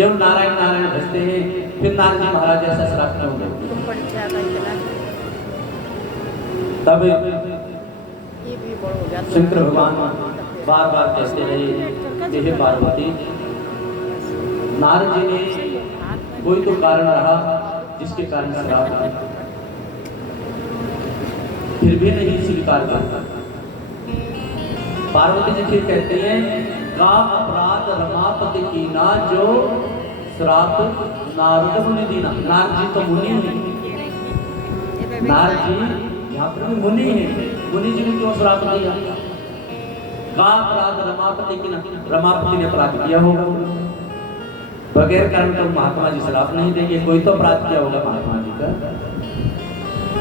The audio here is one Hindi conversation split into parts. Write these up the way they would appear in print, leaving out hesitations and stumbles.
केवल नारायण नारायण भजते हैं, फिर नारद जी महाराज ऐसा श्राप क्यों गए? तब शंकर भगवान बार बार कहते रहे, हे पार्वती, नारद जी ने कोई तो कारण रहा जिसके कारण श्राप फिर भी नहीं स्वीकार करता। पार्वती जी फिर कहते हैं, का अपराध रमापति की ना जो श्राप नारद मुनि दीना। नारद जी तो मुनि है, नारद जी यहाँ पर भी मुनि है, मुनि जी ने क्यों श्राप दिया? का अपराध रमापति की ना, रमापति ने अपराध किया होगा, बगैर कारण तो महात्मा जी श्राप नहीं देंगे, कोई तो अपराध किया होगा महात्मा जी का,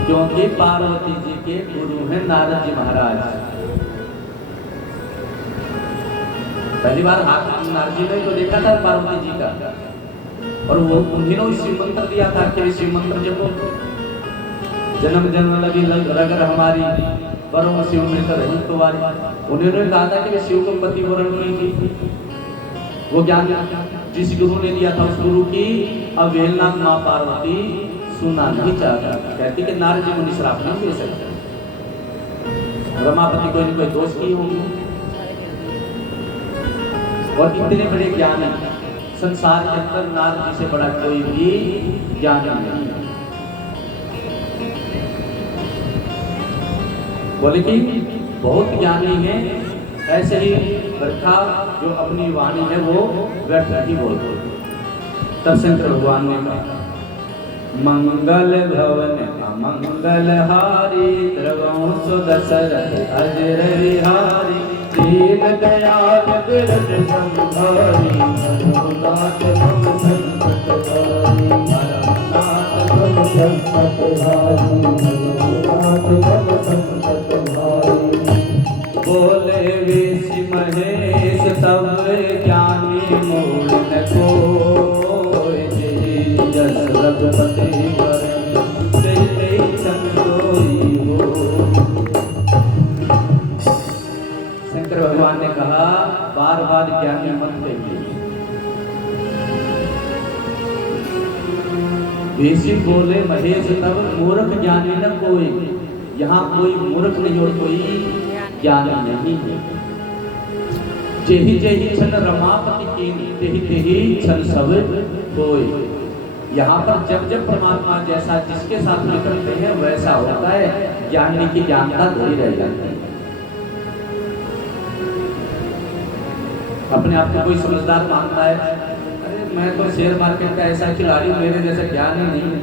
क्योंकि पार्वती जी के गुरु हैं नारद जी महाराज। पहली बार हाथ नारद जी ने तो देखा था पार्वती जी का, और वो उन्होंने शिव मंत्र दिया था कि शिव मंत्र जपो, जन्म जन्म लगी रगर हमारी, परम शिव में तो रही तुम्हारी। उन्होंने कहा था कि शिव को पति वरण कीजिए। वो ज्ञान जिस गुरु ने दिया था उस गुरु की अवहेलना मां पार्वती सुना नहीं चाहता। कहती कि नारद जी मुनि श्राप नहीं दे सकते, रमापति कोई न कोई दोष की होगी। और इतने बड़े ज्ञानी संसार के अंदर नारद जी से बड़ा कोई भी ज्ञानी नहीं है। बोले कि बहुत ज्ञानी है, ऐसे ही बरखा जो अपनी वाणी है वो व्यर्थ नहीं बोलते। तब शंकर भगवान ने कहा, मंगल भवन अमंगल हारी, द्रवं सुदशरथ अजर विहारी, दीन दयाल बिरज संभारी, रघुनाथ तुम संकट हारी, रघुनाथ तुम संकट हारी, रघुनाथ तुम संकट हारी। बोले ऋषि महेश तब ज्ञानी मूल न कोई, जस रघुपति करे ते संतोषी हो। शंकर भगवान ने कहा, बार बार ज्ञानी मत कहिए। ऋषि बोले महेश तब मूर्ख ज्ञानी न कोई, यहाँ कोई मूर्ख नहीं और कोई ज्ञानी नहीं है। जेहि जेहि छन रमापति कीनी, तेहि तेहि छन सब कोई। यहाँ पर जब जब परमात्मा जैसा जिसके साथ में करते हैं वैसा होता है, ज्ञानी की ज्ञानता धरी रह जाती है। अपने आप को कोई समझदार मानता है, अरे मैं तो शेयर मार्केट का ऐसा खिलाड़ी हूं, मेरे जैसा ज्ञान ही नहीं है।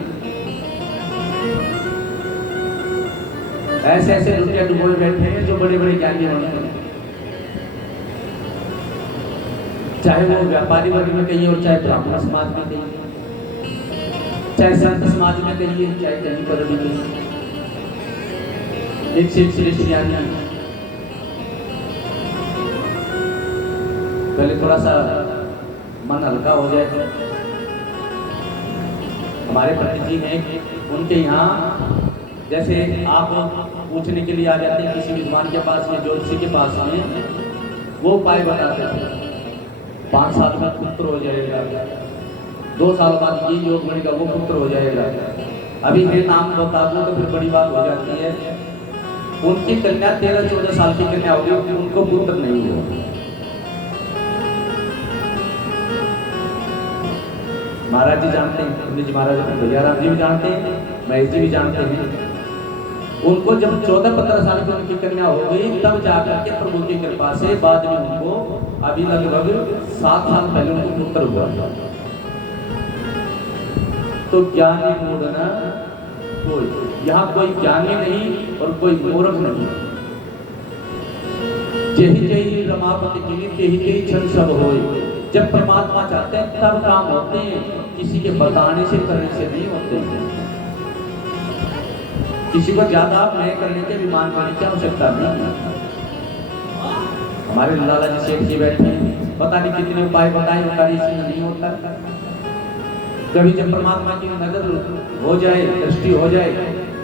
ऐसे ऐसे रुपया डुबोए बैठे हैं जो बड़े बड़े ज्ञानी होने हैं, चाहे वो व्यापारी वर्ग में कहिए और चाहे ब्राह्मण समाज में कहिए, चाहे संत समाज में कहिए, चाहे कहीं पर भी कहिए, एक से एक श्रेष्ठ ज्ञानी। पहले थोड़ा सा मन हल्का हो जाए। हमारे पंडित जी हैं, उनके यहाँ जैसे आप पूछने के लिए आ जाते हैं किसी विद्वान के पास में, ज्योतिषी के पास में, वो उपाय बताते थे 5 साल में पुत्र हो जाएगा, 2 साल बाद ये योग बनेगा, वो पुत्र हो जाएगा। अभी ये नाम बता दो तो फिर बड़ी बात हो जाती है। उनकी कन्या 13-14 साल की कन्या होगी, उनको पुत्र नहीं हुआ। महाराज जी जानते हैं, पंडित जी महाराज अपने भैया राम जी भी जानते हैं, महेश जी भी जानते हैं। उनको जब 14-15 साल की उनकी कन्या हो गई, तब जाकर के प्रभु की कृपा से बाद में उनको अभी लगभग 7 साल पहले उनको पुत्र हुआ। तो ज्ञानी मूढ़ न कोई, यहाँ कोई ज्ञानी नहीं और कोई मूर्ख नहीं। जेहि जेहि रमापति कीनी, तेहि तेहि छन सब होय। जब परमात्मा चाहते हैं तब काम होते हैं, किसी के बताने से करने से नहीं होते हैं। किसी को ज्यादा मैं करने के अभिमान करने की आवश्यकता नहीं। हमारे लाला जी सेठ जी बैठे हैं, पता नहीं कितने उपाय बताए, उनका नहीं होता। कभी जब परमात्मा की नजर हो जाए, दृष्टि हो जाए,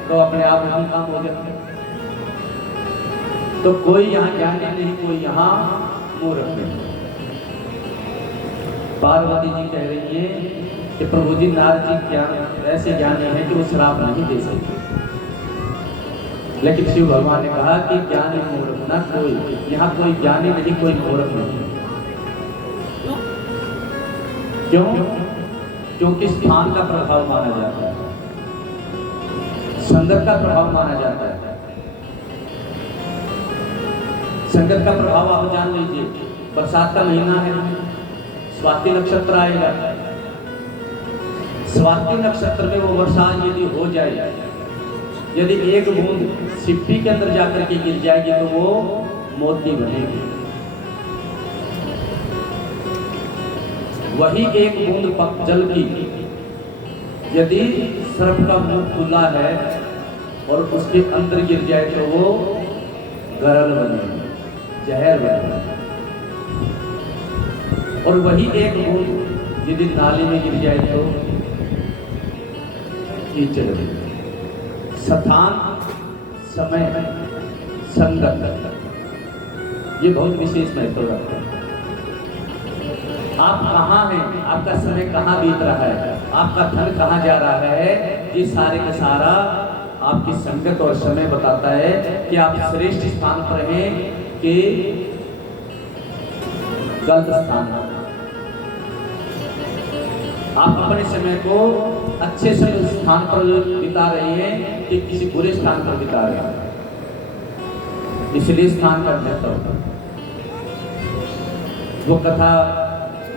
तो अपने आप में काम हो जाता है। तो कोई यहाँ ज्ञानी नहीं, कोई यहाँ मूर्ख नहीं। पार्वती जी कह रही है कि प्रभु जी नारद जी ज्ञान ऐसे ज्ञानी हैं कि वो श्राप नहीं दे सकते। लेकिन शिव भगवान ने कहा कि ज्ञानी मूर्ख ना कोई, यहाँ कोई ज्ञानी नहीं, कोई मूर्ख नहीं। क्यों? क्योंकि स्थान का प्रभाव माना जाता है, संगत का प्रभाव माना जाता है। संगत का प्रभाव आप जान लीजिए, बरसात का महीना है, स्वाति नक्षत्र आएगा, स्वाति नक्षत्र में वो वर्षा यदि हो जाए, यदि एक बूंद सिप्पी के अंदर जाकर के गिर जाएगी तो वो मोती बनेगी। वही एक बूंद जल की यदि सर्प का मुंह खुला है और उसके अंदर गिर जाए तो वो गरल बनेगी, जहर बनेगी। और वही एक बूंद यदि नाली में गिर जाए तो कीचड़ बनेगी। स्थान, समय, संगत, ये बहुत विशेष महत्व रखता है। आप कहाँ हैं, आपका समय कहाँ बीत रहा है, आपका धन कहाँ जा रहा है, ये सारे का सारा आपकी संगत और समय बताता है कि आप श्रेष्ठ स्थान पर हैं कि गलत स्थान पर। आप अपने समय को अच्छे से स्थान पर बिता रहे हैं कि किसी बुरे स्थान पर बिता रहे हैं। इसलिए स्थान का महत्व, वो कथा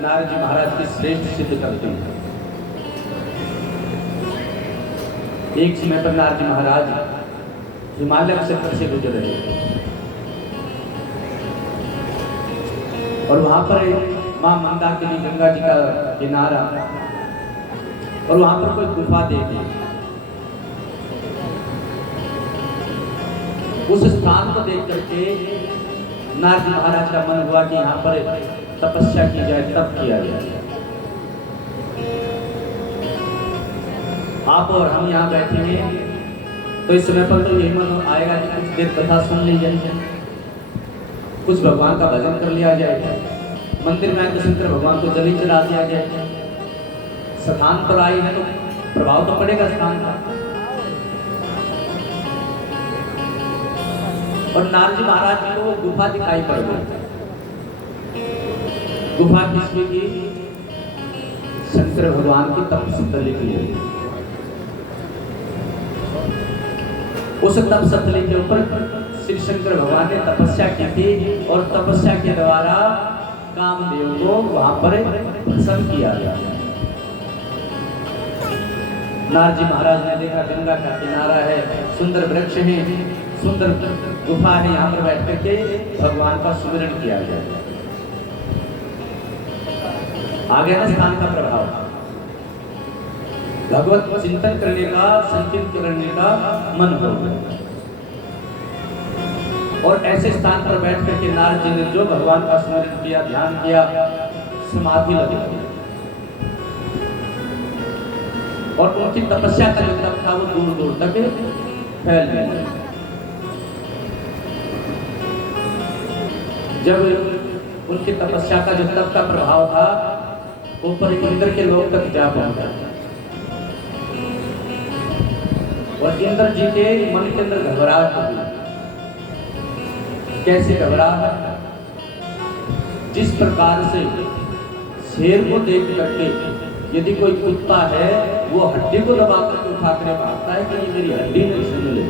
नारद जी महाराज की श्रेष्ठ सिद्ध करते हैं। एक समय पर नारद जी महाराज हिमालय क्षेत्र से गुजर रहे थे और वहां पर मां मंदाकिनी गंगा जी का किनारा और वहां पर कोई गुफा देखी। उस स्थान को देख करके नारद जी महाराज का मन हुआ कि यहाँ पर तपस्या की जाए, तप किया जाए। आप और हम यहाँ बैठे हैं तो इस समय पर तो यही मन आएगा कि कुछ देर कथा सुन ली जाए, कुछ भगवान का भजन कर लिया जाए, मंदिर में आकर शंकर भगवान को जली चढ़ा दिया जाए। स्थान पर आए हैं तो प्रभाव तो पड़ेगा स्थान का। और नारद जी महाराज जी को गुफा दिखाई पड़ गई। गुफा किसमें की? शंकर भगवान की तपस्थली की। उस तपस्थली के ऊपर श्री शंकर भगवान ने तपस्या की थी और तपस्या के द्वारा कामदेव को वहां पर प्रसन्न किया गया। नारद जी महाराज ने देखा गंगा का किनारा है, सुंदर वृक्ष है, सुंदर गुफा है, यहाँ पर बैठ करके भगवान का सुमिरन किया गया। आ गया ना स्थान का प्रभाव, भगवत चिंतन करने का, संकीर्तन करने का मन हो गया। और ऐसे स्थान पर बैठ करके नारद जी ने जो भगवान का स्मरण किया, ध्यान किया, समाधि लगी और उनकी तपस्या का जो तप था वो दूर दूर तक फैल गया। जब उनकी तपस्या का जो तप का प्रभाव था ऊपर इंद्र के लोक तक जा पहुंचा और इंद्र जी के मन के अंदर घबराहट हुई। कैसे घबराहट? जिस प्रकार से शेर को देख करके यदि कोई कुत्ता है वो हड्डी को दबा करके उठा कर भागता है कि ये मेरी हड्डी नहीं सुन ले,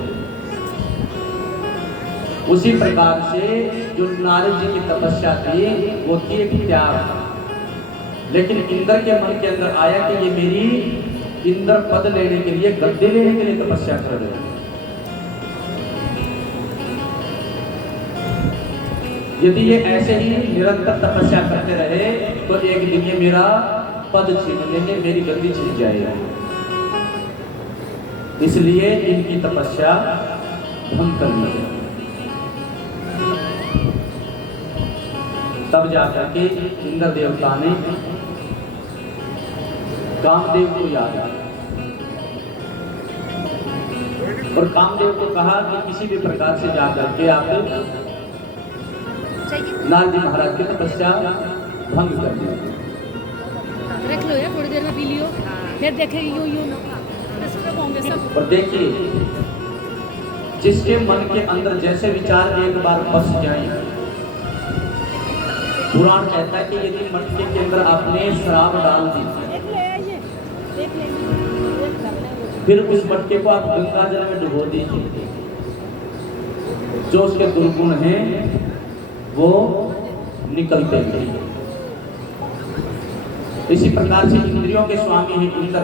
उसी प्रकार से जो नारद जी की तपस्या थी वो थी एक त्याग। लेकिन इंद्र के मन के अंदर आया कि ये मेरी इंद्र पद लेने के लिए, गद्दी लेने के लिए तपस्या कर रहे हैं। यदि ये ऐसे ही निरंतर तपस्या करते रहे तो एक दिन ये मेरा पद छीन लेंगे, मेरी गद्दी छीन जाएगी। इसलिए इनकी तपस्या भंग करनी है। तब जाकर के इंद्र देवता ने कामदेव को याद किया और कामदेव को कहा कि किसी भी प्रकार से जाकर के आप नारद जी महाराज की तपस्या भंग कर दी। ना पी लियो, फिर देखेगी यूं यूं होंगे सब। और देखिए, जिसके मन के अंदर जैसे विचार एक बार बस जाए, पुराण कहता है कि यदि मटके के अंदर आपने शराब डाल दी, फिर उस मटके को आप गंगा जल में डुबो दीजिए, जो उसके दुर्गुण हैं वो निकलते हैं। इसी प्रकार से इंद्रियों के स्वामी हैं इंद्र,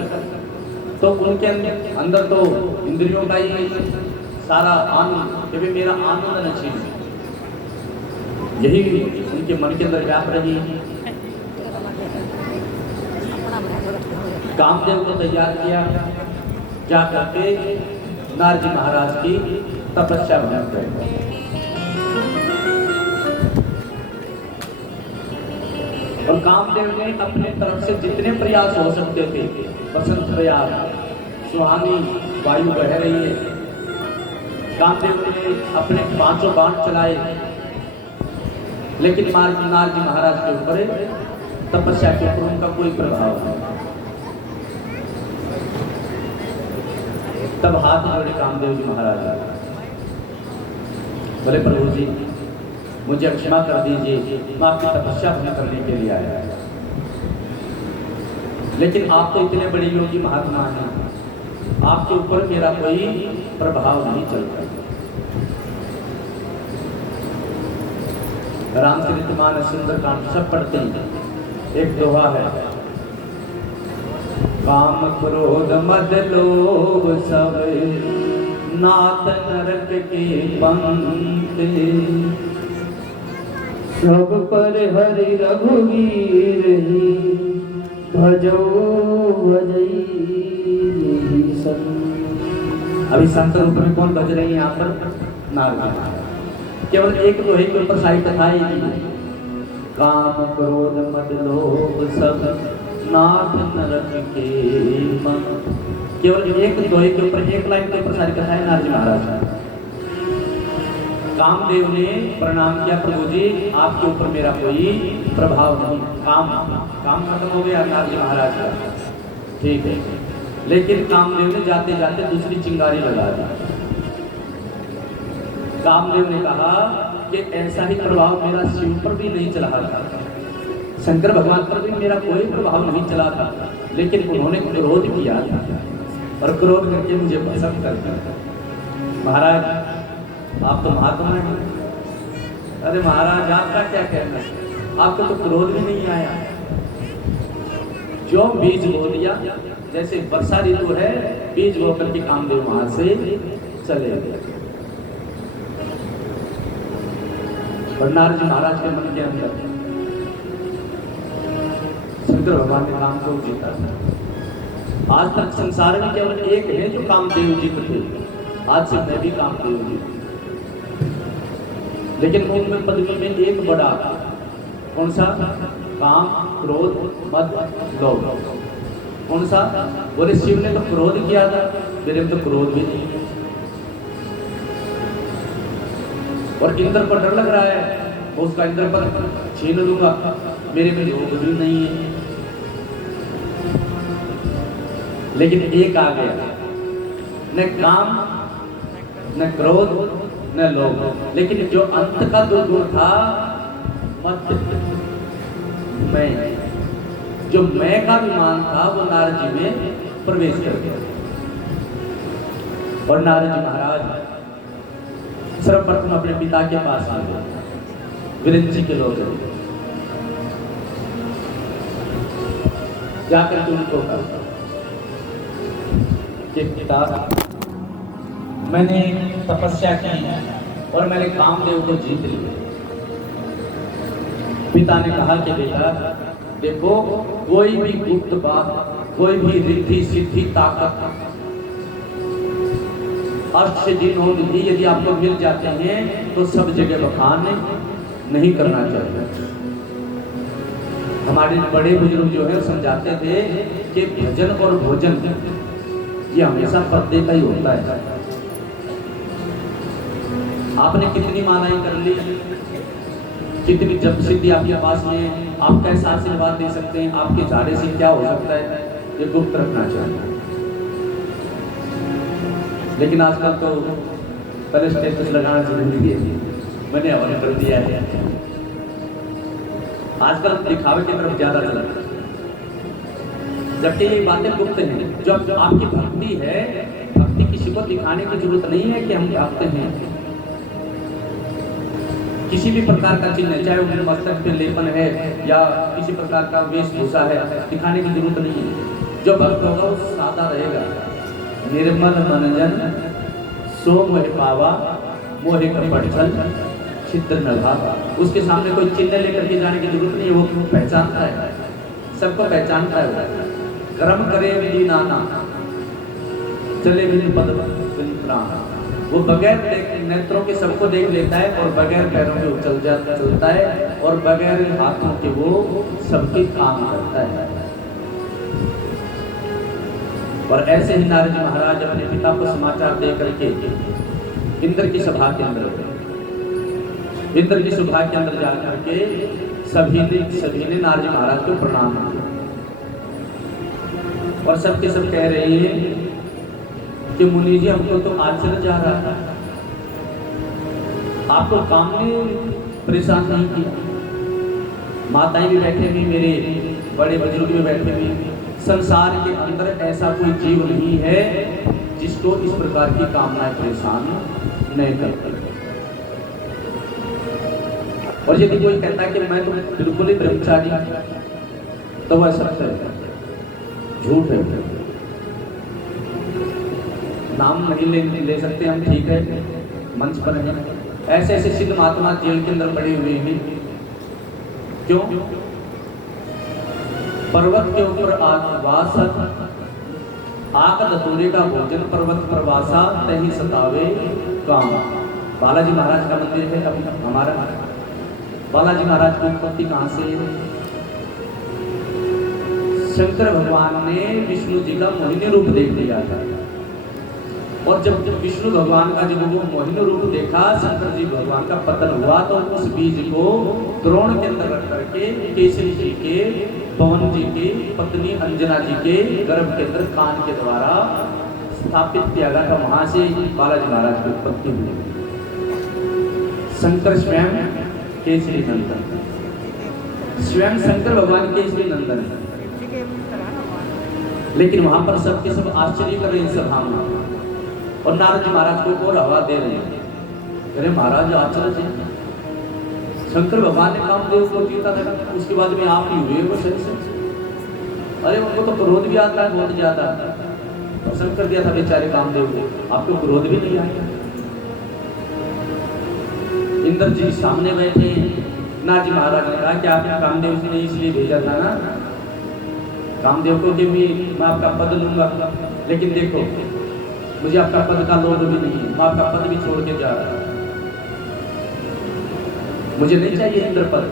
तो उनके अंदर तो इंद्रियों का ही सारा आनंद, कि मेरा आनंद न छीन, यही उनके मन के अंदर व्याप रही। कामदेव को तैयार किया, क्या करके नारद जी महाराज की तपस्या बन गए। और कामदेव ने अपने तरफ से जितने प्रयास हो सकते थे, बसंत प्रयास, सुहानी वायु बह रही है, कामदेव ने अपने 5 बाण चलाए, लेकिन नारद जी महाराज के ऊपर तपस्या के ऊपर उनका कोई प्रभाव नहीं। तब हाथ जोड़े कामदेव जी महाराज, बोले प्रभु जी मुझे क्षमा कर दीजिए, मैं आपकी तपस्या पूर्ण करने के लिए आया, लेकिन आप तो इतने बड़े योगी महात्मा हैं, आपके ऊपर मेरा कोई प्रभाव नहीं चलता। रामचरितमानस सुंदरकांड सब पढ़ते हैं, एक दोहा है, काम क्रोध मद लोभ सब नाथ नरक के पंथ, सब पर हरि रघुवीर ही भजो भजई संत। अभी संत रूप में कौन भज रहे हैं यहाँ पर? नारद। केवल एक दोहे के ऊपर सारी कथाएं हैं, काम क्रोध मद लोभ सब नाथ नरक के पंथ। केवल एक दोहे के ऊपर, एक लाइन के ऊपर सारी कथाएं नारद जी महाराज। कामदेव ने प्रणाम किया, प्रभु जी आपके ऊपर मेरा कोई प्रभाव नहीं, काम खत्म हो गया नारद जी महाराज का, ठीक है। लेकिन कामदेव ने जाते जाते दूसरी चिंगारी लगा दी। कामदेव ने कहा कि ऐसा ही प्रभाव मेरा शिव पर भी नहीं चला था, शंकर भगवान पर भी मेरा कोई प्रभाव नहीं चला था, लेकिन उन्होंने क्रोध किया और क्रोध करके मुझे पसंद कर दिया। महाराज आप तो महात्मा हैं। अरे महाराज आपका क्या कहना है, आपको तो क्रोध भी नहीं आया, जो बीज बो दिया, जैसे वर्षा ऋतु है, बीज बो करके कामदेव वहां से चले गए। और नारद जी महाराज के मन के अंदर शंकर भगवान ने काम को जीता। आज तक संसार में केवल एक है जो कामदेव जी थे, आज से मैं भी कामदेव जी, लेकिन उनमें पदवी में एक बड़ा, कौन सा? काम क्रोध मद लोभ। कौन सा? बोले शिव ने तो क्रोध किया था, मेरे में तो क्रोध भी नहीं, और इंद्र को डर लग रहा है, उसका इंद्र पर छीन लूंगा, मेरे में योग भी नहीं है। लेकिन एक आ गया, न काम न क्रोध न लोभ, लेकिन जो अंत का दुर्गुण था मत, मैं, जो मैं का विमान था वो नारद जी में प्रवेश कर गया। और नारद जी महाराज सर्वप्रथम अपने पिता के पास आ गए, विरंची के लोग जाकर के उनको कहा कि पिता मैंने तपस्या की और मैंने कामदेव को जीत लिया। पिता ने कहा कि बेटा देखो, कोई भी गुप्त बात, कोई भी रिद्धि सिद्धि ताकत, अर्थ से दिन हो निधि यदि आपको मिल जाते हैं तो सब जगह बखान नहीं करना चाहिए। हमारे बड़े बुजुर्ग जो है समझाते थे कि भजन और भोजन ये हमेशा पर्दे का ही होता है। आपने कितनी मालाएं कर ली, कितनी जप सिद्धि आपके पास में, आप कैसा आशीर्वाद दे सकते हैं, आपके झाड़े से क्या हो सकता है, ये गुप्त रखना चाहिए। लेकिन आजकल तो पहले स्टेटस लगाना जरूरी है, मैंने हवाले कर दिया है। आजकल दिखावे की तरफ ज्यादा चला, जबकि ये बातें गुप्त हैं। जब आपकी भक्ति है, भक्ति किसी को दिखाने की जरूरत नहीं है कि हम भक्त हैं। किसी भी प्रकार का चिन्ह है, चाहे वो मस्तक पे लेपन है या किसी प्रकार का वेशभूषा है, दिखाने की जरूरत नहीं है। जो भक्त होगा वो सादा रहेगा। निर्मल मन जन सो मोहे पावा, मोहे कपट छल छिद्र न भावा। उसके सामने कोई चिन्ह लेकर के जाने की जरूरत नहीं है, वो पहचानता है, सबको पहचानता है। कर्म करे विधि नाना, चले विधि पद प्राण। वो बगैर नेत्रों के सबको देख लेता है और बगैर पैरों के चलता है और बगैर हाथों के वो सबके काम करता है। और ऐसे ही नारद महाराज अपने पिता को समाचार दे करके इंद्र की सभा के अंदर जा करके सभी ने नारद महाराज को प्रणाम किया। और सबके सब कह रहे हैं कि मुनि जी हमको तो आचरण जा रहा है, आपको काम ने परेशान नहीं किया। माताएं भी बैठे हुई, मेरे बड़े बुजुर्ग भी बैठे हुए। संसार के अंदर ऐसा कोई जीव नहीं है जिसको इस प्रकार की कामनाएं परेशान नहीं करती। और यदि कोई कहता है कि मैं तो बिल्कुल ही ब्रह्मचारी, तो वह सत्य है, झूठ है। नाम नहीं ले सकते हम, ठीक है, मंच पर है। ऐसे ऐसे सिद्ध महात्मा जेल के अंदर पड़े हुए हैं। क्यों? पर्वत के ऊपर आदिवास, आक धतूरे का भोजन, पर्वत प्रवासा तही सतावे काम। बालाजी महाराज का मंदिर है अभी हमारा। बालाजी महाराज की उत्पत्ति कहाँ से है? शंकर भगवान ने विष्णु जी का मोहिनी रूप देख लिया था। और जब विष्णु भगवान का जब वो मोहिनी रूप देखा, शंकर जी भगवान का पतन हुआ, तो उस बीज को द्रोण के अंदर रख करके केसरी जी के, पवन जी की पत्नी अंजना जी के गर्भ के अंदर कान के द्वारा स्थापित किया गया था। वहां से बालाजी महाराज की उत्पत्ति हुई। शंकर स्वयं केसरी नंदन, स्वयं शंकर भगवान केसरी नंदन है। लेकिन वहां पर सबके सब आश्चर्य कर रहे हैं सभा में, और नारद जी महाराज को और हवा दे रहे हैं। अरे महाराज आश्चर्य है, शंकर भगवान ने कामदेव को जीता था, उसके बाद में आप ही हुए वो सही से। अरे उनको तो क्रोध भी आता है बहुत ज्यादा, पसंद कर दिया था बेचारे कामदेव को, आपको क्रोध भी नहीं आया। इंद्र जी सामने बैठे, नारद जी महाराज ने कहा कि आपने कामदेव जी ने इसलिए भेजा था ना, कामदेव को कि मैं आपका पद लूंगा, लेकिन देखो मुझे आपका पद का लोभ भी नहीं है, मैं आपका पद भी छोड़ के जा रहा हूं। मुझे नहीं चाहिए इंद्र पद,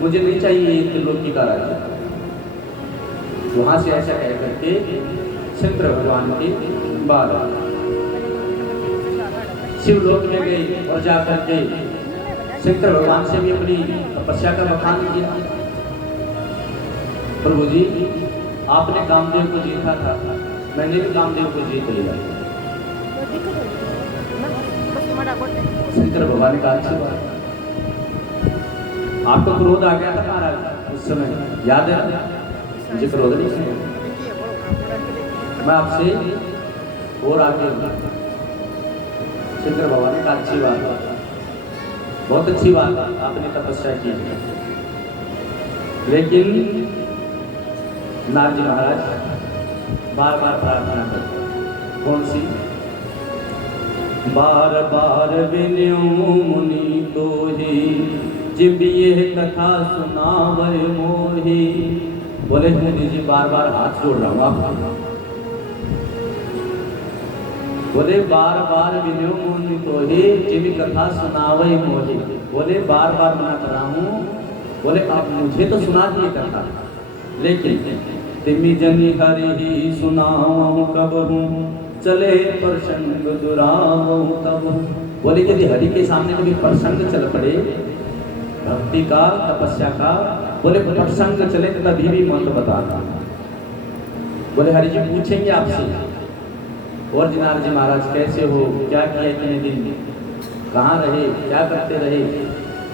मुझे नहीं चाहिए इंद्र लोकी का राज्य। वहां से ऐसा कह करके शंकर भगवान के बाद शिवलोक में गए और जाकर के शंकर भगवान से भी अपनी तपस्या का बखान किया। प्रभु जी आपने कामदेव को जीता था, मैंने भी कामदेव को जीत लिया। शंकर भगवान का अच्छी बात, आपको क्रोध आ गया था महाराज उस समय, याद है? मुझे क्रोध नहीं है, मैं आपसे और आगे। शंकर भगवान का अच्छी बात, बहुत अच्छी बात आपने तपस्या की। लेकिन नारद जी महाराज बार बार प्रार्थना करते, कौन सी? बार बार विनय मुनि तोहि, जिब ये कथा सुनावै मोहि। बोले मुनि जी बार बार हाथ जोड़ रहा हूँ आपको, बोले बार बार विनय मुनि तोहि, जिब कथा सुनावै मोहि। बोले बार बार मना कर रहा हूँ, बोले आप मुझे तो सुना दिए कथा, लेकिन तिमि जनि हरि सुनाऊं कबहू, चले प्रसंग दुराऊं तब। बोले यदि हरि के सामने कभी प्रसंग चल पड़े भक्ति का, तपस्या का, बोले प्रसंग चले तभी भी मंत्र बताना। बोले हरि जी पूछेंगे आपसे, और जी नारद जी महाराज कैसे हो, क्या किया इतने दिन, कहाँ रहे, क्या करते रहे,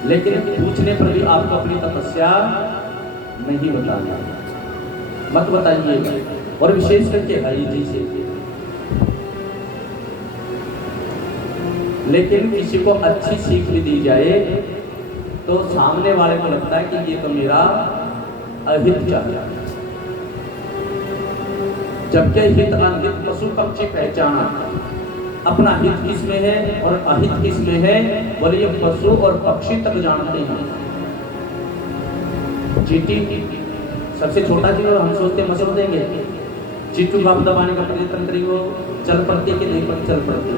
लेकिन पूछने पर भी आपको अपनी तपस्या नहीं बताना, मत बताइए, और विशेष करके हरि जी से। लेकिन किसी को अच्छी सीख भी दी जाए तो सामने वाले को लगता है कि ये तो मेरा अहित चाहता, जबकि हित अनहित पशु पक्षी पहचाना, अपना हित किसमें है और अहित किसमें है, बोले ये पशु और पक्षी तक जानते हैं। चींटी सबसे छोटा चीज और हम सोचते मसल देंगे, चींटू बाप दबाने का प्रयत्न करेंगे, वो चल पड़ती है कि नहीं पर चल पड़ती।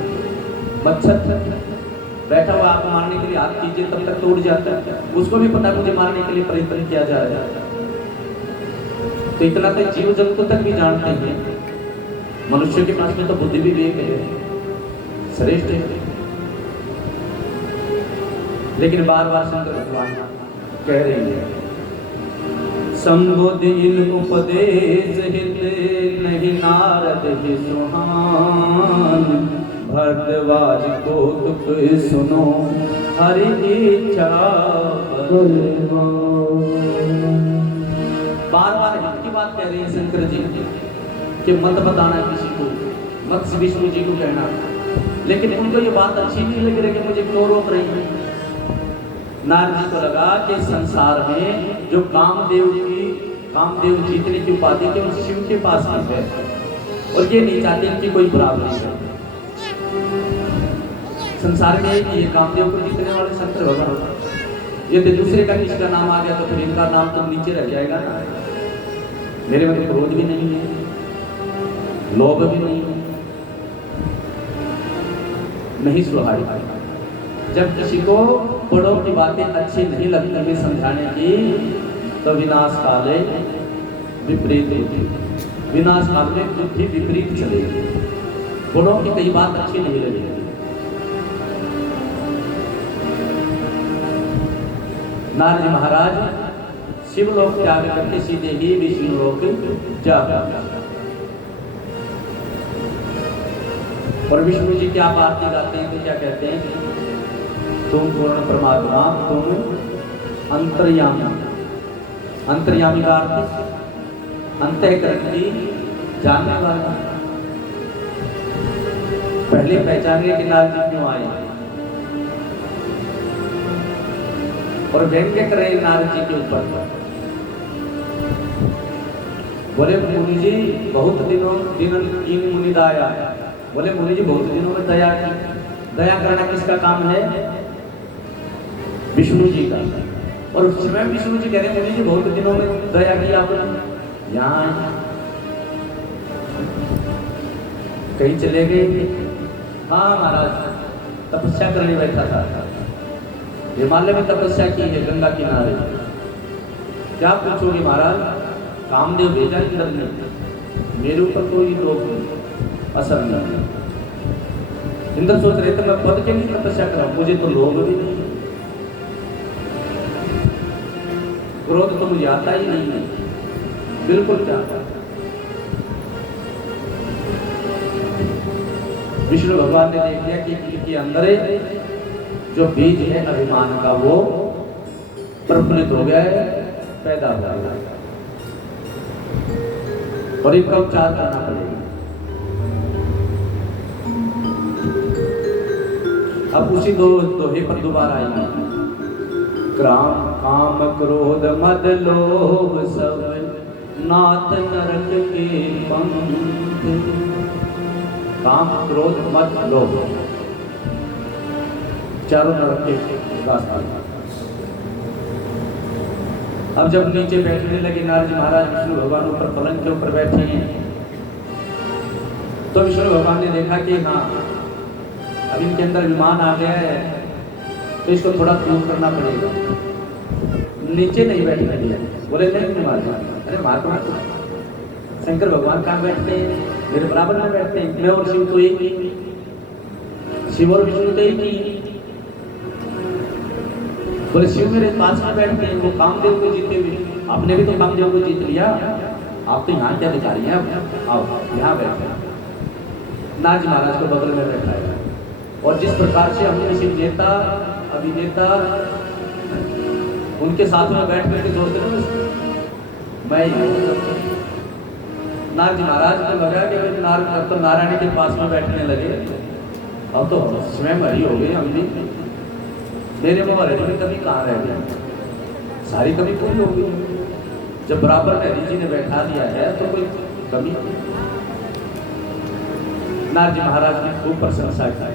मच्छर बैठा हुआ आपको मारने के लिए हाथ कीजिए तब तक तोड़ जाता है, उसको भी पता मुझे मारने के लिए प्रयत्न किया जा रहा है। तो इतना तो जीव जंतु तक भी जानते हैं, मनुष्य के पास में तो बुद्धि भी विवेक है, श्रेष्ठ है। लेकिन बार बार शंकर भगवान कह रहे हैं, संबुद्धि इन उपदेश हित नहीं नारद ही सुहान, भरद्वाज को तुक सुनो हरि इच्छा। बार बार हित की बात कह रहे हैं शंकर जी कि मत बताना किसी को, मत विष्णु जी को कहना, लेकिन उनको ये बात अच्छी नहीं लग रही कि मुझे क्यों रोक रही है। नारद जी को लगा कि संसार में जो कामदेव जीतने की उपाधि थी उस शिव के पास में है, और ये नहीं चाहते कि कोई बराबरी है संसार में, ये कामदेव को जीतने वाले शंकर भगवान। यदि दूसरे का किसी का नाम आ गया तो फिर इनका नाम तो नीचे रह जाएगा ना। मेरे में क्रोध भी नहीं है, लोभ भी नहीं है, नहीं सुहाई। जब किसी को बड़ों की बातें अच्छी नहीं लगती है समझाने की, तो विनाश काले विपरीत होती, विनाश काल में बुद्धि विपरीत चलेगी। बड़ों की कई बात अच्छी नहीं लगेगी। नारद जी महाराज शिवलोक त्याग करके सीधे ही विष्णु लोक जा गए, और विष्णु जी की आप आरती गाते हैं तो क्या कहते हैं, तुम पूर्ण परमात्मा, तुम अंतर्यामी। अंतर्यामी का अर्थ अंतःकरण की जानने वाला। पहले पहचानिए कि नारद जी क्यों आए, और व्यंग्य करे नारद जी के ऊपर। बोले मुनि जी बहुत दिनों कीन मुनि दया, बोले मुनि जी बहुत दिनों में दया की। दया करना किसका काम है, विष्णु जी का। और उस समय विष्णु जी कह रहे मुनि जी बहुत दिनों में दया की आपने, यहाँ कहीं चले गए। हाँ महाराज तपस्या करने बैठा था, हिमालय में तपस्या की है गंगा किनारे। क्या पूछोगे महाराज, कामदेव भेजा इंद्र ने, मेरे ऊपर कोई लोभ नहीं, असर नहीं। इंद्र सोच रहे थे मैं पद के लिए तपस्या करा, मुझे तो लोभ भी नहीं, क्रोध तो मुझे आता ही नहीं है, बिल्कुल क्या। विष्णु भगवान ने देख लिया कि इनके अंदर जो बीज है अभिमान का वो प्रफुल्लित हो गया है, पैदा हो गया, और इनका उपचार करना पड़ेगा। अब उसी दोहे पर दोबारा आएंगे, क्राम काम क्रोध मद लोभ सब नाथ नरक के पंथ। काम क्रोध मद लोभ चारों नरक के रास्ता। अब जब नीचे बैठने लगे नारद महाराज, विष्णु भगवान ऊपर पलंग के ऊपर बैठे हैं, तो विष्णु भगवान ने देखा कि हाँ अब इनके अंदर विमान आ गया है, तो इसको थोड़ा दूर करना पड़ेगा। नीचे नहीं बैठने दिया, बोले नहीं महाराज, अरे महात्मा शंकर भगवान कहाँ बैठते हैं, मेरे बराबर में बैठते हैं, मैं और शिव तो एक ही, शिव और विष्णु तो एक ही। बोले शिव मेरे पास में बैठते हैं, वो कामदेव को जीते हुए, आपने भी तो कामदेव को जीत लिया, आप तो यहाँ क्या दिखा रही हैं, अब आओ यहाँ बैठे। नारद जी महाराज को बगल में बैठाया और जिस प्रकार से हम किसी नेता अभिनेता उनके साथ में बैठ करके सोचते हैं मैं नारद जी महाराज को लगा कि नारद तो नारायण के पास में बैठने लगे, अब तो स्वयं हरी हो गई हम भी, मेरे में हरी में कभी कहाँ रह गया, सारी कमी पूरी हो गई। जब बराबर में हरी जी ने बैठा दिया है तो कोई कमी। नारद जी महाराज की खूब प्रशंसा की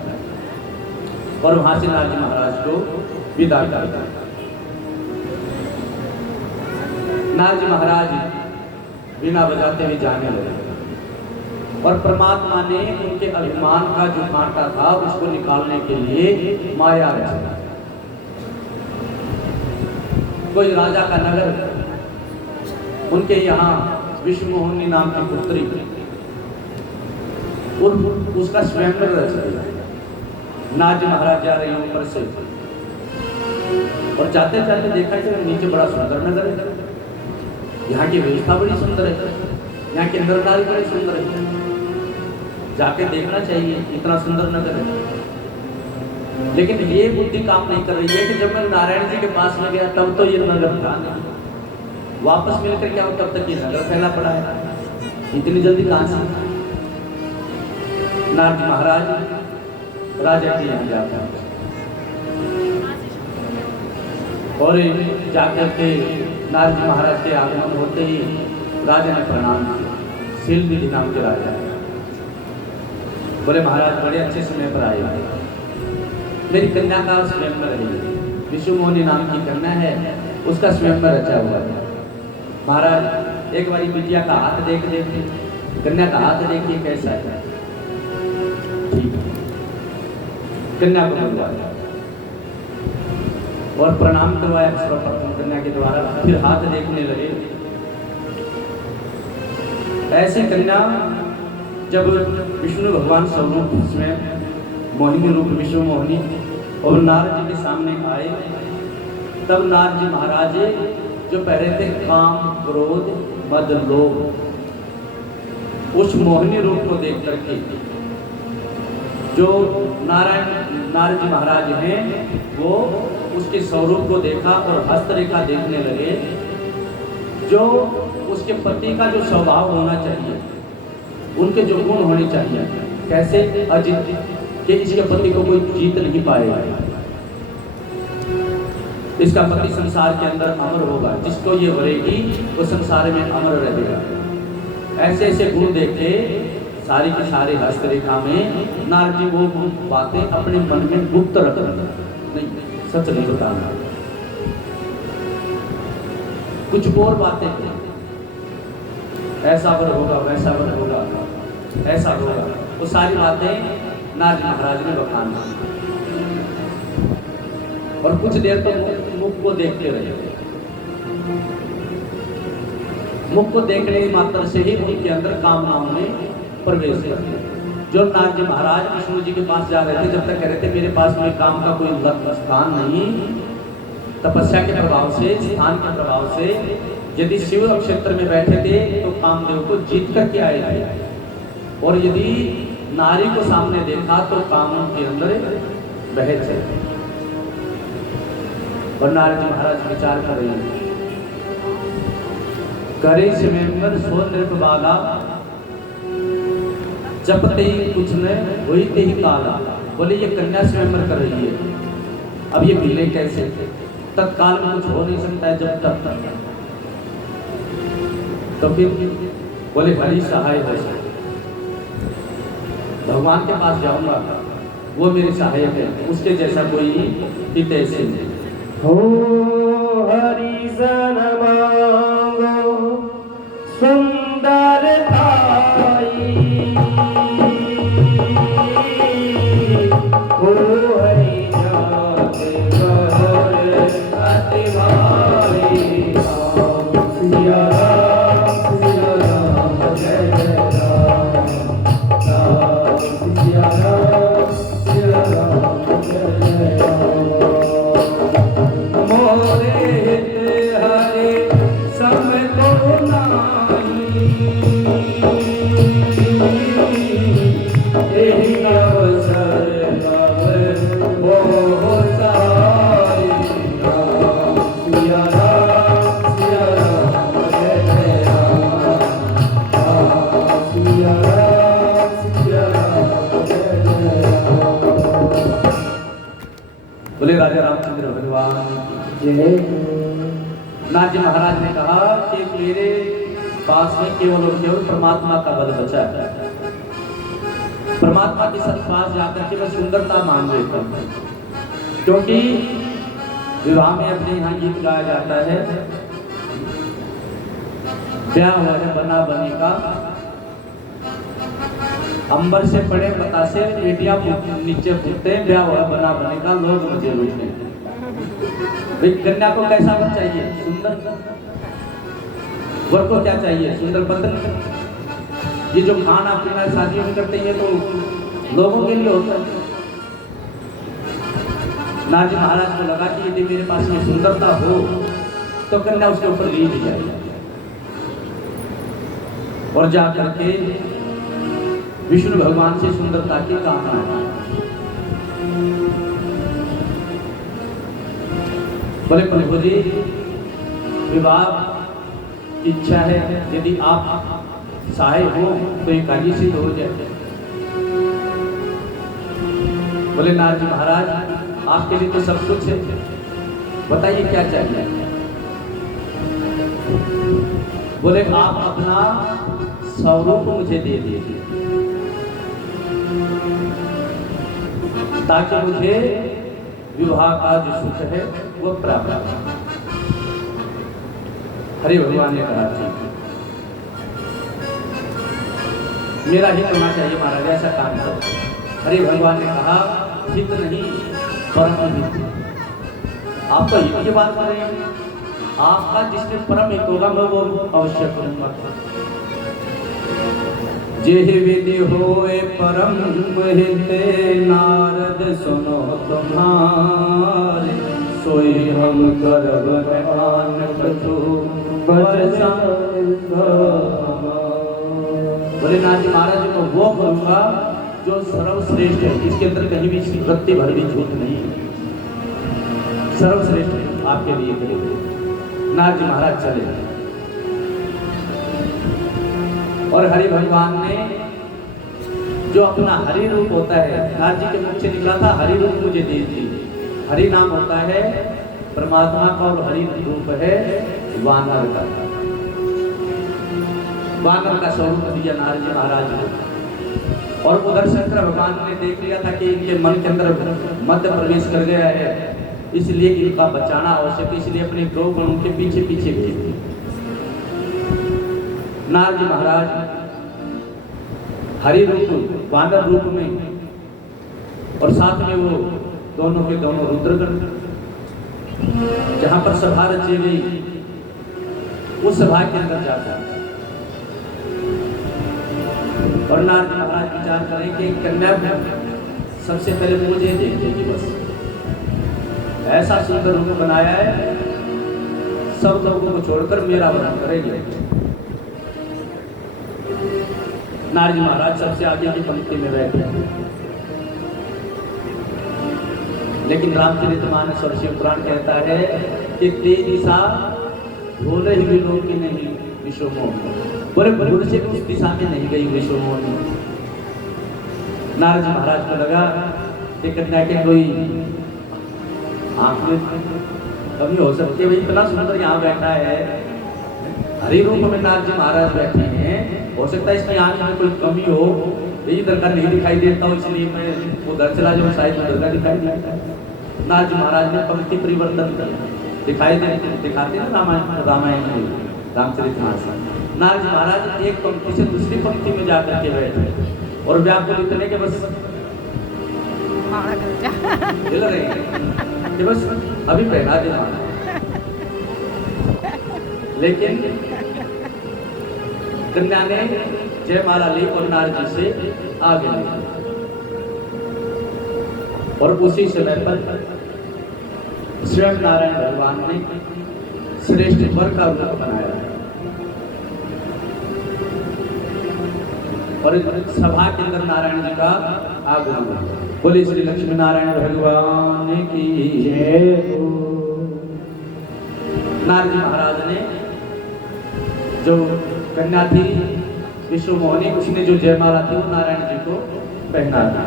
और वहां से नारद जी महाराज को विदा कर दिया। नारद जी महाराज बिना बजाते हुए जाने लगे और परमात्मा ने उनके अभिमान का जो कांटा था उसको निकालने के लिए माया रचा। कोई राजा का नगर, उनके यहाँ विष्णुमोहिनी नाम की पुत्री, उसका स्वयंवर रच दिया। नारद जी महाराज जा रहे हैं ऊपर से और जाते जाते देखा कि नीचे बड़ा सुंदर नगर है, यहाँ की व्यवस्था बड़ी सुंदर है, यहाँ के नर नारी बड़े सुंदर है, जाके देखना चाहिए, इतना सुंदर नगर है। लेकिन ये बुद्धि काम नहीं कर रही है कि जब मैं नारायण जी के पास में गया तब तो ये नगर था नहीं, वापस मिलकर क्या हो तब तक ये नगर फैला पड़ा है, इतनी जल्दी कहां से। नारद जी महाराज राजा के यहाँ जाते हैं और जाकर के नारद जी महाराज के आगमन होते ही राजा ने प्रणाम किया। शीलनिधि नाम के राजा बोले महाराज बड़े अच्छे समय पर आए, मेरी कन्या का स्वयंवर है, विष्णुमोहिनी नाम की कन्या है, उसका स्वयंवर रचा हुआ है। महाराज एक बारी बिटिया का हाथ देख देखिए, कन्या का हाथ देखिए कैसा है। ठीक है, कन्या को बुलवाया और प्रणाम करवाया सर्वप्रथम कन्या के द्वारा, फिर हाथ देखने लगे। ऐसी कन्या जब विष्णु भगवान स्वरूप में मोहिनी रूप विष्णु मोहिनी और नारद जी के सामने आए, तब नारद जी महाराज जो पहले थे काम क्रोध मद लोभ, उस मोहिनी रूप को देख करके जो नारद जी महाराज हैं वो उसके स्वरूप को देखा और हस्तरेखा देखने लगे। जो उसके पति का जो स्वभाव होना चाहिए, उनके जो गुण होने चाहिए, कैसे अजित कि इसके पति को कोई जीत नहीं पाएगा, इसका पति संसार के अंदर अमर होगा, जिसको ये वरेगी वो संसार में अमर रहेगा। ऐसे ऐसे गुण देखे सारी की सारी हस्तरेखा में नारद जी वो बातें अपने मन में गुप्त रख नहीं, सच नहीं बताना, कुछ और बातें ऐसा वर होगा, वैसा वर होगा, ऐसा होगा, वो सारी बातें नारद महाराज ने बखान और कुछ देर तक मुख को देखते रहे। मुख को देखने की मात्र से ही उनके अंदर कामनाओं ने प्रवेश कर दिया। जो नारद जी महाराज विष्णु जी के पास जा रहे थे, जब तक कह रहे थे मेरे पास में काम का कोई स्थान नहीं, तपस्या के प्रभाव से, स्थान के प्रभाव से यदि शिव क्षेत्र में बैठे थे तो कामदेव को जीत करके आए थे, और यदि नारी को सामने देखा तो काम के अंदर बह चले। और नारद जी महाराज विचार कर रहे हैं, करे स्वयंवर सो नृप बाला, जपते ही कुछ न होते ही काला। बोले ये कन्या स्वयंवर कर रही है, अब ये मिले कैसे, तत्काल में कुछ हो नहीं सकता है जब तक, तो फिर बोले हरि सहाय हो सकता, भगवान के पास जाऊंगा, वो मेरे सहायक है, उसके जैसा कोई हित ऐसे नहीं। हो हरि सन मांगो सुंदर भाई, हो हरि जात गौर अति भाई, सिया राम जय जय राम, सिया राम जय जय राम। मोरे हित हरे सब को नाई, यही अवसर कब हो सहाय। सिया राम जय जय राम। सिया राम जय जय राम। बोले राजा रामचंद्र भगवान की जय। नाथ जी महाराज ने कहा कि मेरे पास में केवल और केवल परमात्मा का बल बचा है। परमात्मा के साथ पास जाकर के मैं सुंदरता मान लेता हूँ, क्योंकि विवाह में अपने यहाँ गीत गाया जाता है, ब्याह हुआ है बना बने का, अंबर से पड़े बतासे बेटियां नीचे फूटते हैं, ब्याह हुआ बना बने का, लोग मुझे लूटते हैं। भाई कन्या को कैसा वर चाहिए? सुंदर। वर को क्या चाहिए? सुंदर पत्नी। ये जो खाना पीना शादियों में करते हैं तो लोगों के लिए होता है। नाथ जी महाराज को लगा कि यदि मेरे पास में सुंदरता हो तो कन्या उसके ऊपर ली जाएगी, और जाकर के विष्णु भगवान से सुंदरता की कामना है। बोले प्रभु जी, विवाह की इच्छा है, यदि आप सहाय हो तो एक कार्य सिद्ध हो जाए। बोले नाथ जी महाराज, आपके लिए तो सब कुछ है, बताइए क्या चाहिए। बोले आप अपना स्वरूप मुझे दे दीजिए, ताकि मुझे विवाह का जो सुख है वो प्राप्त हो। हरि भगवान ने कहा ठीक, मेरा हित होना चाहिए महाराज, ऐसा काम करो। हरि भगवान ने कहा हित नहीं परम हित। आप तो हित की बात कर रहे हैं, आपका जिसमें परम हित होगा मैं वो अवश्य करूंगा। जेहि विधि होए परम हित, नारद सुनो तुम्हारे, सोई हम करब मान कछु बोले नाथ जी महाराज को वो करूंगा जो सर्वश्रेष्ठ है, इसके अंदर कहीं भी वृत्ति भर भी झूठ नहीं है, सर्वश्रेष्ठ आपके लिए करेंगे। नाथ जी महाराज चले, और हरि भगवान ने जो अपना हरि रूप होता है, नाथ जी के मुख से निकला था हरि रूप मुझे दे दीजिए। हरि नाम होता है परमात्मा का, और हरि रूप है वानर का। वानर का स्वरूप दिया नाथ जी महाराज ने, और उधर शंकर भगवान ने देख लिया था कि इनके मन के अंदर मध्य प्रवेश कर गया है, इसलिए इनका बचाना आवश्यक, इसलिए अपने गौ गणों के पीछे पीछे भेज दिए। नाथ जी महाराज हरि रूप वानर रूप में, और साथ में वो दोनों के दोनों रुद्रगण, जहां पर सभा रची गई उस सभा के अंदर जाता है। और नाथ जी महाराज विचार करें कि कन्या सबसे पहले मुझे देखेगी, बस ऐसा सुंदर रूप बनाया है, सब लोगों को छोड़कर मेरा वर्णन करेंगे। नारद जी महाराज सबसे आगे की पंक्ति में बैठे, लेकिन रामचरितमानस और शिव पुराण कहता है कि तेज दिशा भोले ही लोग की नहीं विश्वमोह, बोले भूल से उस दिशा में नहीं गई विश्वमोह। नारद जी महाराज को लगा कि कन्या के कोई आंख में कमी हो सकती है, भाई इतना सुंदर यहाँ बैठा है, हरि रूप में नारद जी महाराज बैठे हैं, हो सकता है इसमें आंख में कोई कमी हो, इधर का नहीं दिखाई देता हो, इसलिए मैं उधर चला जाऊँ, शायद उधर का दिखाई देता। नारद जी महाराज ने पंक्ति परिवर्तन किया, दिखाते ना रामायण में रामचरितमानस। नारद जी महाराज एक पंक्ति से दूसरी पंक्ति में जाकर के बैठे, और व्याकुल इतने के बस हिल रहे हैं कि बस अभी पहना देना। लेकिन कन्या ने जयमाला ली और नारद जी से आगे ली, और उसी समय पर स्वयं नारायण भगवान ने श्रेष्ठ वर का रूप बनाया। और इस सभा के अंदर नारायण जी का आगमन हुआ। बोले श्री लक्ष्मी नारायण भगवान की जय हो। नारद जी महाराज ने जो कन्या थी विश्व मोहिनी, उसने जो जयमाला थी वो नारायण जी को पहना दी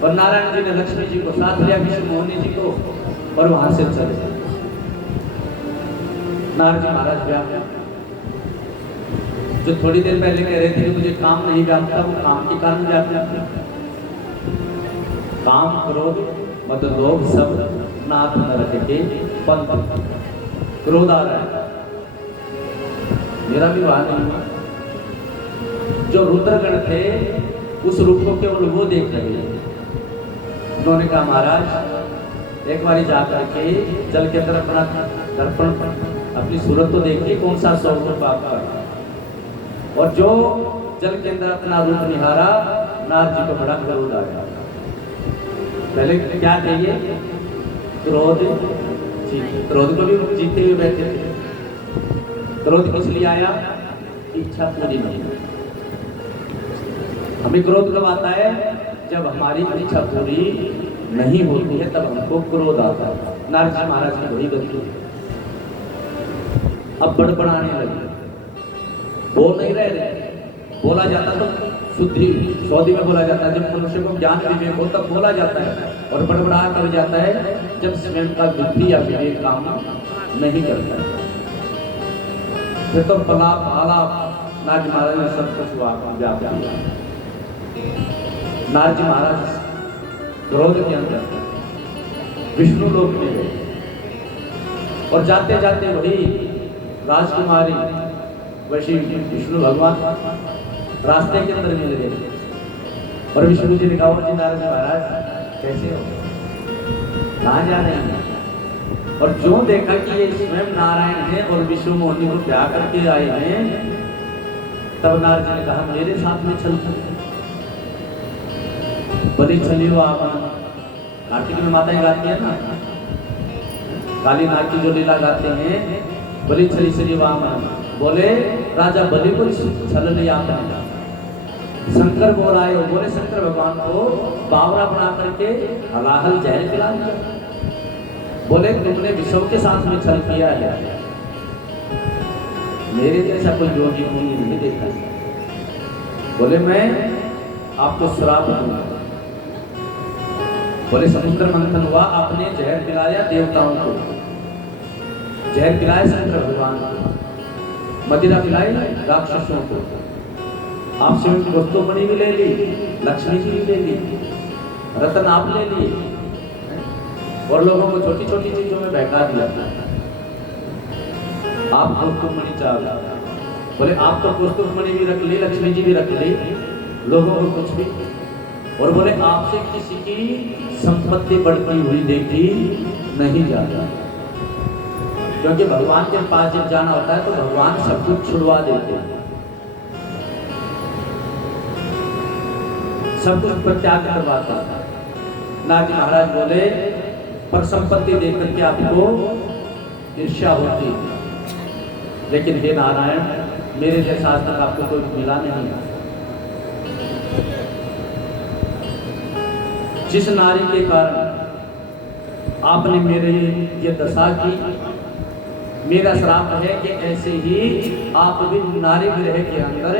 और नारायण जी ने लक्ष्मी जी को साथ लिया, विश्व मोहिनी जी को, और वहां से चले गए। नारद जी महाराज व्याप जो थोड़ी देर पहले कह रहे थे कि मुझे काम नहीं व्यापता, वो काम के कारण व्यापता। काम क्रोध मद लोभ सब नाथ नरक के पंथ। क्रोध आ रहा है, मेरा भी वाह नहीं हुआ। जो रुद्रगण थे उस रूप को केवल वो देख रहे हैं। उन्होंने कहा महाराज एक बारी जाकर के जल के अंदर अपना दर्पण अपनी सूरत तो देखिए, कौन सा स्वरूप आपका। और जो जल के अंदर अपना रूप निहारा, नारद जी को बड़ा क्रोध आ गया। पहले क्या कहिए, क्रोध जीत, क्रोध को भी जीते हुए बैठे थे। क्रोध किस लिए आया, इच्छा पूरी नहीं। हमें क्रोध कब आता है, जब हमारी इच्छा पूरी नहीं होती है, तब हमको क्रोध आता है। नारद जी महाराज की वही गति है। अब बड़बड़ाने लगे, बोल नहीं रहे। बोला जाता तो शुद्धि सौदी में बोला जाता है, जब मनुष्य को ज्ञान विवेक हो तब बोला जाता है, और बड़बड़ा कर जाता है जब स्वयं का बुद्धि या विवेक काम नहीं करता है। फिर तो बला भाला नारद महाराज ने सब कुछ व्याप किया। नारद जी महाराज क्रोध के अंदर विष्णु लोक में गए और जाते जाते वही राजकुमारी वैसी विष्णु भगवान रास्ते के अंदर मिल गए और विष्णु जी ने कहा, जी नारद महाराज कैसे हो, कहाँ जा रहे हैं। और जो देखा कि ये स्वयं नारायण है और विष्णु मोहिनी को क्या करके आए हैं, तब नारद जी ने कहा मेरे साथ में चलते। बोले चलिए आप। कार्तिक में माताएं गाती है ना, काली नाग की जो लीला गाते हैं, बोले चली चलिए वामन। बोले राजा बलि को छल नहीं आता। शंकर बोल आए हो, बोले शंकर भगवान को बावरा बना करके हलाहल जहर खिला दिया। बोले तुमने विषव के साथ में छल किया है, मेरे जैसा कोई योगी मुनि नहीं देखा। बोले मैं आपको श्राप दूंगा। बोले समुद्र मंथन हुआ, आपने जहर पिलाया देवताओं को, जहर पिलाए शंकर भगवान को, मदिरा पिलाई राक्षसों को, आपसे वस्तुमणि भी ले ली, लक्ष्मी जी भी ले ली, रतन आप ले लिए, और लोगों को छोटी छोटी चीजों में बहका दिया। आप वस्तुमणि चाह, बोले आप तो वस्तुमणि भी रख ली, लक्ष्मी जी भी रख ली, लोगों को कुछ भी। और बोले आपसे किसी की संपत्ति बढ़ती हुई देखी नहीं जाता, क्योंकि भगवान के पास जब जाना होता है तो भगवान सब कुछ छुड़वा देते हैं, सब कुछ प्रत्याग करवाते हैं। नारद जी महाराज बोले पर संपत्ति देख करके आपको ईर्ष्या होती, लेकिन हे नारायण मेरे जैसा आज तक आपको कोई मिला नहीं। जिस नारी के कारण आपने मेरे ये दशा की, मेरा श्राप है कि ऐसे ही आप भी नारी ग्रह के अंदर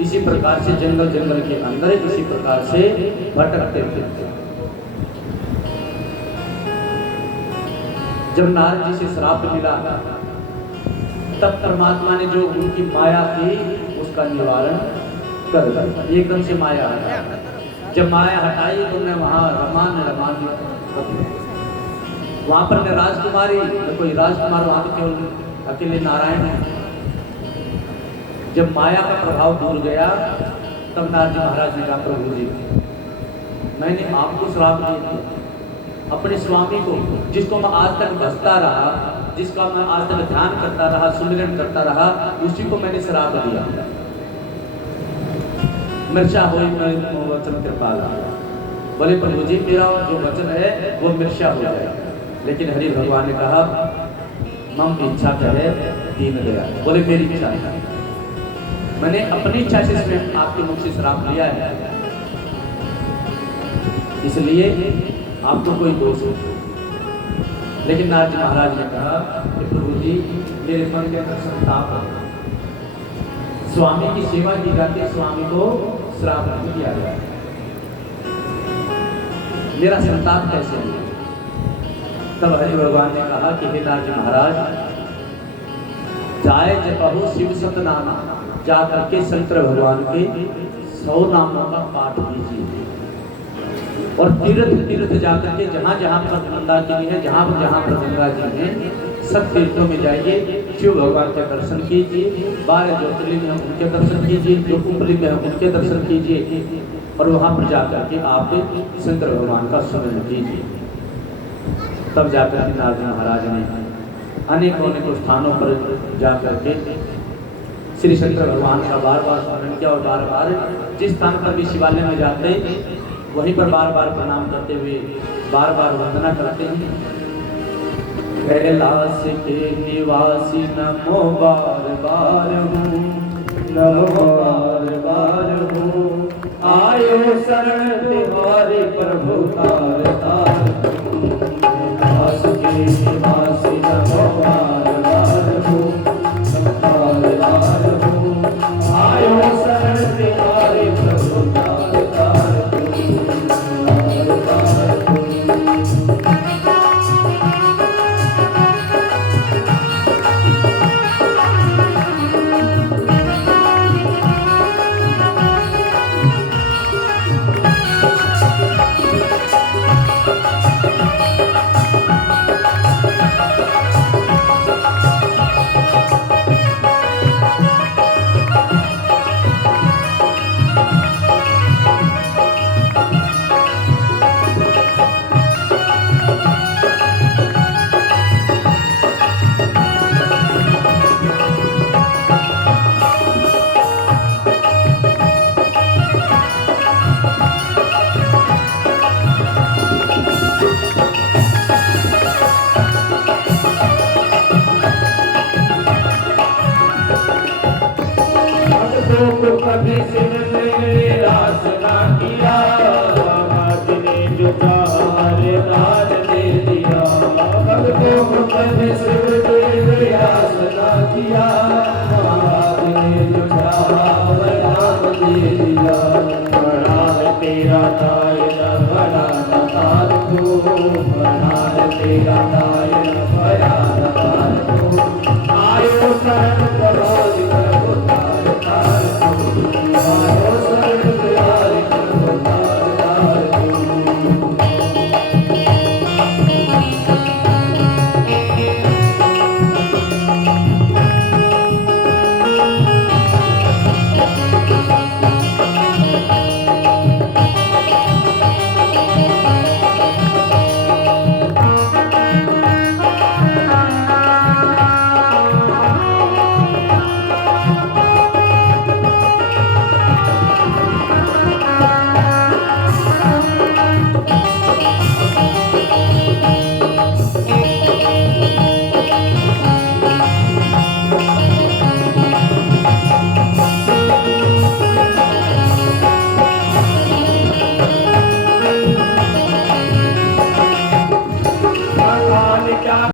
इसी प्रकार से जंगल जंगल के अंदर इसी प्रकार से भटकते फिरते। जब नारद जी से श्राप मिला तब परमात्मा ने जो उनकी माया थी उसका निवारण कर दिया। एकदम से माया आया, जब माया हटाई तो उन्हें वहां रमान वहां पर न राजकुमारी न कोई राजकुमार, वहां तो केवल अकेले नारायण है। जब माया का प्रभाव दूर गया तब नारद जी महाराज ने कहा प्रभु जी मैंने आपको श्राप दिया, अपने स्वामी को जिसको मैं आज तक भजता रहा, जिसका मैं आज तक ध्यान करता रहा, सुमिरन करता रहा, उसी को मैंने श्राप दिया। मिर्चा हो वचन कृपाला। बोले प्रभु जी मेरा जो वचन है वो मिर्चा हो जाएगा, लेकिन हरि भगवान ने कहा मम इच्छा कहे दीन गया। बोले मेरी इच्छा है, मैंने अपनी इच्छा से इसमें आपके मुख से श्राप लिया है, इसलिए आपको कोई दोष नहीं। लेकिन नारद जी महाराज ने कहा कि प्रभु जी मेरे मन के अंदर संताप है, स्वामी की सेवा की जाती है, स्वामी को श्राप नहीं दिया गया, मेरा संताप कैसे है? तब हरि भगवान ने कहा कि हे नारद जी महाराज, जाए जपहु शिव सतनामा, जा करके शंकर भगवान के 100 नामों का पाठ कीजिए और तीर्थ तीर्थ जाकर के जहाँ जहाँ पर मंदाकिनी है, जहाँ पर गंगा जी हैं, सब तीर्थों में जाइए, शिव भगवान के दर्शन कीजिए, 12 ज्योतिर्लिंग है उनके दर्शन कीजिए, जो उपलिंग है उनके दर्शन कीजिए और वहाँ पर जाकर के आप शंकर भगवान का स्मरण कीजिए। तब जाकर के नारद महाराज ने अनेकों स्थानों पर जाकर के श्री शंकर भगवान का बार बार स्मरण किया और बार बार जिस स्थान पर भी शिवालय में जाते वहीं पर बार बार प्रणाम करते हुए बार बार वंदना करते हैं। कैलाश के निवासी नमो बार बार हूँ, नमो बार बार हूँ, आयो शरण तुम्हारे प्रभु तार तार, कैलाश के निवासी नमो बार बार हूँ, बार बार हूँ, आयो शरण तुम्हारे प्रभु तार तार, कभी सिर निराश ना किया, आज ने जो चाहे राज दे दिया, भक्तों को कभी सिर निराश ना किया, आज ने जो चाहे राज दे दिया, बड़ा है तेरा दायरा, बड़ा दातार को, बड़ा है तेरा